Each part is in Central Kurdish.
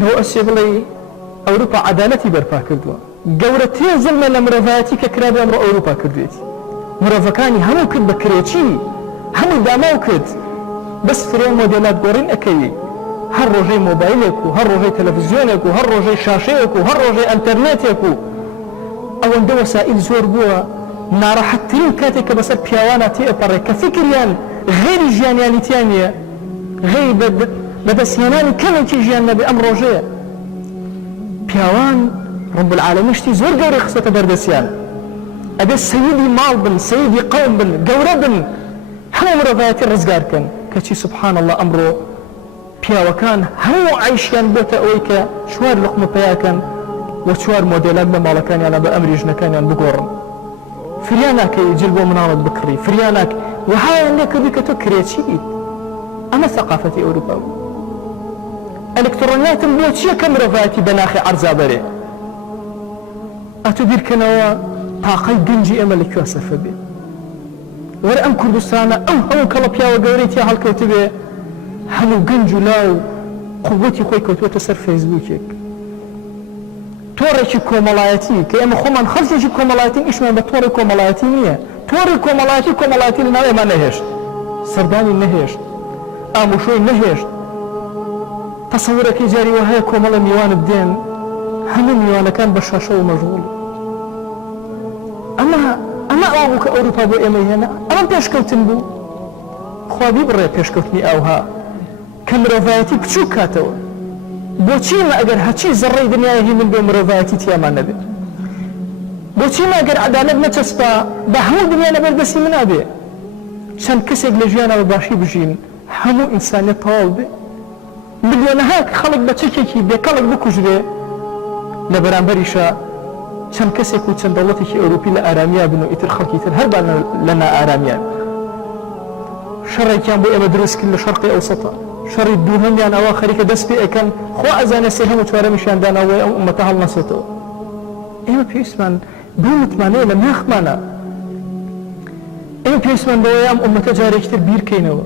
لەو ئەسێ بڵێ ئەوروپا عەدالەتی بەرپا کردووە گەورەترین زڵمە لە مرۆڤایەتی کە کرابێ ئەمڕۆ ئەوروپا کردوێتی مرۆڤەکانی هەموو کرد بە کرێچی هەموو داماو کرد بەس فرێ مۆدێلات گۆڕین ئەەکەوی هەر ڕۆژەی مۆبایلێک و هەر ڕۆژەی تەلەڤیزیۆنێک و هەر ڕۆژەی شاشەیەک و هەر ڕۆژەی ئەنتەرنێتێک و ئەوەندە وەسائل زۆر بووە ناڕەحەتترین کاتێک کە بەسەر پیاوانە تێئەپەڕێ کە فکریان غێری ژیانیانیتیان نییە غێری بەدەستهێنانی کەمێکی ژیان نەبێ ئەم ڕۆژەیە پیاوان رب العالمین شتی زۆر گەورەی خستۆتە بەردەستیان ئەبێ سەیدی ماڵ بن سەیدی قەوم بن گەورە بن هەموو مرۆڤایەتی ڕزگارکەن کەچی سبحان الله ئەمڕۆ پیاوەکان هەموو عیشیان بۆتە ئەوەی کە چوار لقمە پەیاکەن و چوار مۆدێلات لە ماڵەکانیانە بە ئەمری ژنەکانیان بگۆڕن فریان ناکەی جل بۆ مناڵت بکڕی فریان ناک وهایان لێ کردی کە تۆ کرێچیت ئەمە ثەقافەتی ئەوروپا بوو ئەلکترۆنیاتم بۆ چییە کە مرۆڤایەتی بەناخی عەرزا بەرێ ئەتۆ بیرکەنەوە تاقەی گەنجی ئێمە لەکوێ سەرفە بێ وەرە ئەم کوردستانە ئەم هەموو کەڵە پیاوە گەورەی تیا هەڵکەوتە بێ هەموو گەنج و لاو قووەتی خۆی کەوتوێتە سەر فەیسبووکێک تۆڕێکی کۆمەڵایەتی کە ئێمە خۆمان خەڵکێکی کۆمەڵایەتی ئیشمان بە تۆڕی کۆمەڵایەتی نییە تۆڕی کۆمەڵایەتی لەناو ئێمە نەهێشت سەردانی نەهێشت ئامۆژۆی نەهێشت تەسەورەکەی جاری وهەیە کۆمەڵە میوانت دێن هەموو میوانەکان بە شاشە و مەژغوڵ ئەمە ئەوە بوو کە ئەوروپا بۆ ئێمە هێنا ئەمە پێشکەوتن بوو خوا بیبڕێ پێشکەوتنی ئەوها کە مرۆڤایەتی بچوو کاتەوە بۆچی مە ئەگەر هەچی زەڕەی دنیای هی من بۆ مرۆڤایەتی تیامان نەبێت بۆچی مە ئەگەر عەدالەت نەچەسپا بە هەموو دنیا لەبەردەستی من نابێ چەند کەسێک لە ژیانەوە باشی بژین هەموو ئینسانیەت تەواو بێ ملیۆنەها خەڵک بە چەکێکی بێکەڵک بکوژرێ لە بەرامبەریشە چەند کەسێک و چەند دەوڵەتێکی ئەوروپی لە ئارامیا بن و ئیتر خەڵکی تر هەر لە نائارامیا شەڕێکیان بۆ ئێمە دروست کرد لە شەرقی ئەوسەتە شەڕی دووهەمیان ئەوە خەریکە دەست پێ ئەەکەن خۆ ئەزانێ سێ هەموو چوارەمیشیان داناوەی ئەم ئومەتە هەڵنەسێتەوە ئێمە پێویستمان بۆ متمانەیە لە ناخمانە ئێمە پێویستمان بەوەی ئەم ئومەتە جارێکی تر بیرکەینەوە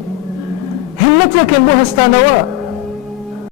هەمەتێکن بۆ هەستانەوە